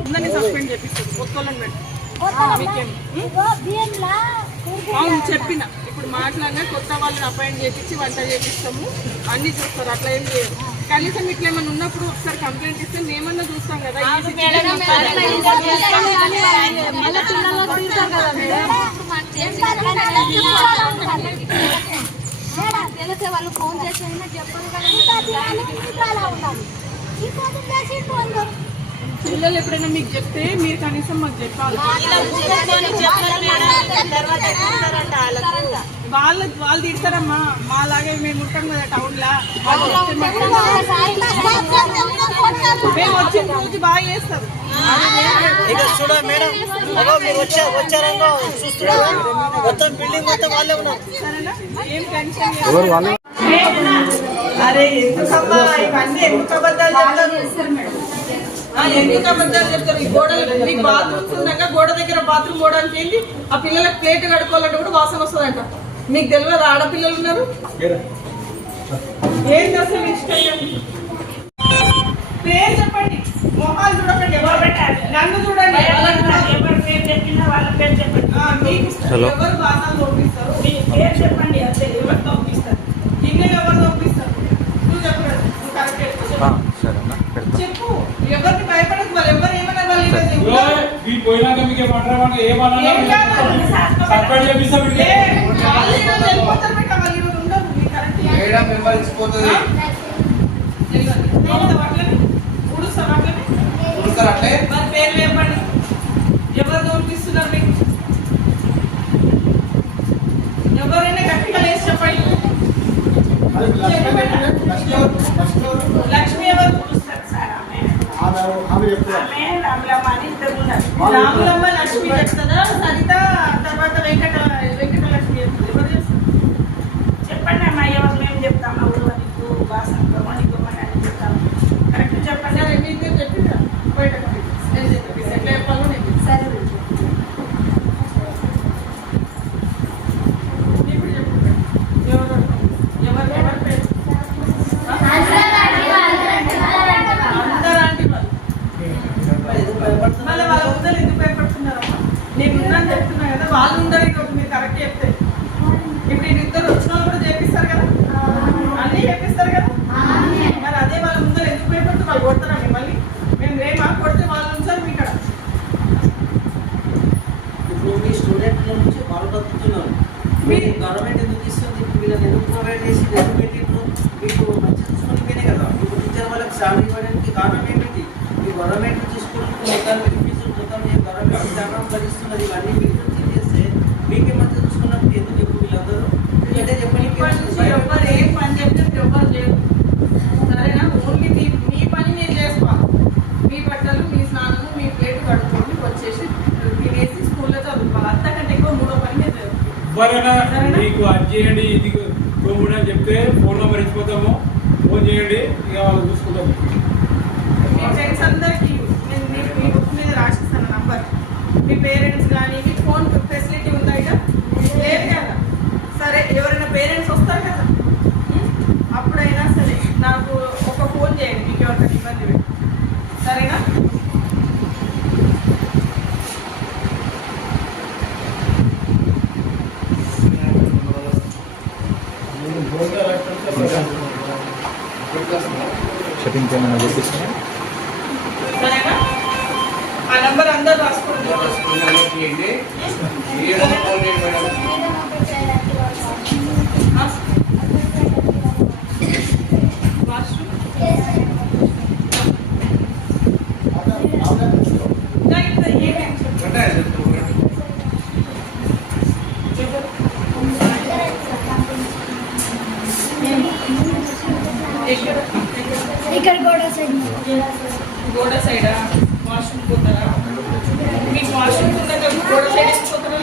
అందరినీ సస్పెండ్ చేపిస్తుంది అవును చెప్పిన. ఇప్పుడు మాట్లాడినా కొత్త వాళ్ళని అపాయింట్ చేపించి వంట చేపిస్తాము. అన్ని చూస్తారు. అట్లా ఏం చేయరు కనీసం ఇట్లా ఏమైనా ఉన్నప్పుడు ఒకసారి కంప్లైంట్ ఇస్తే మేమన్నా చూస్తాం కదా. ఈ situation వస్తుంది. తెలిసే వాళ్ళు ఫోన్ చేసి అయినా చెప్పరు పిల్లలు ఎప్పుడైనా మీకు చెప్తే మీరు కనీసం మాకు చెప్పాలి. వాళ్ళ వాళ్ళు తిడతారమ్మా. మా లాగే మేము ఉంటాం కదా టౌన్ లా. వాళ్ళు చెప్తే మాకు మేము వచ్చిన రోజు బాగా చేస్తారు. ఇక చూడ మేడం అగో మీరు వచ్చా వచ్చారనో చూస్తున్నారు మొత్తం బిల్డింగ్ మొత్తం వాళ్ళే ఉన్నారు. సరేనా? ఏం టెన్షన్ లేదు. అరే ఎందుకమ్మా? ఇవన్నీ ఎందుకు అబద్ధాలు చెప్తారు? ఆ, ఎందుకు అబద్ధాలు చెప్తారు? ఈ గోడలు మీకు బాత్రూమ్స్ ఉండగా గోడ దగ్గర బాత్రూమ్ పోవడానికి ఏంటి ఆ పిల్లలకు ప్లేట్ కడుక్కోవాలంటే కూడా వాసన వస్తుందంట. మీకు తెలియదు? ఆడపిల్లలు ఉన్నారు? ఏంటి అసలు ఇష్టం? పేరు చెప్పండి. మొహాలు చూడకండి ఎవరు పెట్టారు? నన్ను చూడండి. ఎవరు పేరు చెప్పినా వాళ్ళ పేరు చెప్పండి. మీకు. ఎవరు బాసాలు పంపిస్తారు మీ పేరు చెప్పండి అంతే ఎవరు పంపిస్తారు గిన్నెలు ఎవరు పంపిస్తారు నువ్వు చెప్పలేదు నువ్వు కరెక్ట్ చెప్పు. చెప్పు ఎవరికి భయపడదు వాళ్ళు ఎవరు ఏమన్నా వాళ్ళు ఇలా చెప్పు. ఈ పోయినాక మీకు ఏమంటారు ఏమన్నా ఏం కాదు. సర్పంచ్ చేపిస్తా ఏ, వాళ్ళు ఈరోజు వెళ్ళిపోతారు బిడ్డ, వాళ్ళు ఈరోజు ఉండరు. మీరు కరెక్ట్ చేయండి. మేడం మెంబర్ ఇచ్చిపోతుంది తెలియదు. తోముతావా అట్లనే? ఊడుస్తావా అట్లనే? చూస్తారు అట్లే మరి పేర్లు చెప్పండి ఎవరు పంపిస్తున్నారు మీకు ఎవరైనా గట్టిగా లేచి చెప్పండి ఆమె ఆమె రాములమ్మ అని ఇద్దరు ఉన్నారు రాములమ్మ లక్ష్మి చెప్తుందా సరిత తర్వాత వెంకట నేను ఉన్నాను చెప్తున్నా కదా వాళ్ళు ఉండరు ఈరోజు మీరు కరెక్ట్ చెప్తే. ఇప్పుడు ఈ ఇద్దరు వచ్చిన వాళ్ళు కూడా చేపిస్తారు కదా? అన్నీ చేపిస్తారు కదా? మరి అదే వాళ్ళ ముందర ఎందుకు భయపడుతూ వాళ్ళు కొడతారా మిమ్మల్ని? మేము రేమా కొడితే వాళ్ళు ఉంచారు మీ ఇక్కడ ఇప్పుడు మీ స్టూడెంట్ నుంచి వాళ్ళు బతుకుతున్నారు. మీరు గవర్నమెంట్ ఎందుకు ఇస్తుంది? వీళ్ళని ఎందుకు ప్రొవైడ్ చేసి ఎందుకు పెట్టిండ్రు? మీకు మంచి చూసుకొని కదా. ఇప్పుడు టీచర్ వాళ్ళకి శాలరీ ఇవ్వడానికి కారణం ఏమిటి మీ గవర్నమెంట్ నుంచి స్కూల్కి మొత్తం ఫీజులు మొత్తం మీ గవర్నమెంట్ భరిస్తున్నది ఇవన్నీ మీరు చేస్తే మీకే మంచి చూసుకున్నప్పుడు ఎందుకు ఇప్పుడు వీళ్ళందరూ? అంటే చెప్పండి ఏం పని చెప్తే చేయరు సరేనా? ఓన్లీ మీ పని మీరు చేసుకోవాలి మీ బట్టలు మీ స్నానము మీ ప్లేట్ కడుక్కోండి వచ్చేసి తినేసి స్కూల్లో చదువుకోవాలి. అంతకంటే ఎక్కువ మూడో పని మీరు మీకు అది చేయండి ఇది తోముడు అని చెప్తే ఫోన్ నెంబర్ ఇచ్చిపోతాము. ఫోన్ చేయండి ఇక వాళ్ళు చూసుకుంటాము మీ ఫ్రెండ్స్ అందరికీ నేను మీకు మీ బుక్ మీద రాసిస్తాను నంబర్. మీ పేరెంట్స్ కానీ మీకు ఫోన్ ఫెసిలిటీ ఉందా ఇక? లేదు కదా. సరే ఎవరైనా పేరెంట్స్ వస్తారు కదా? అప్పుడైనా ఇబ్బంది పెట్టు సరేనా? షటింగ్ ఏమైనా చూపిస్తున్నా సరేనా? ఆ నంబర్ అందరు రాసుకోండి. చేయండి ఏదైనా ఫోన్ చేయండి. మేడం ఆ? వాష్రూమ్ నా ఇక్కడ ఏమి అంటే ఎక్కడ ఇక్కడ కూడా సైడ్. గోడ సైడా? వాష్రూమ్ పోతారా మీకు వాష్రూమ్ పోతారా గోడ సైడ్ పోతారా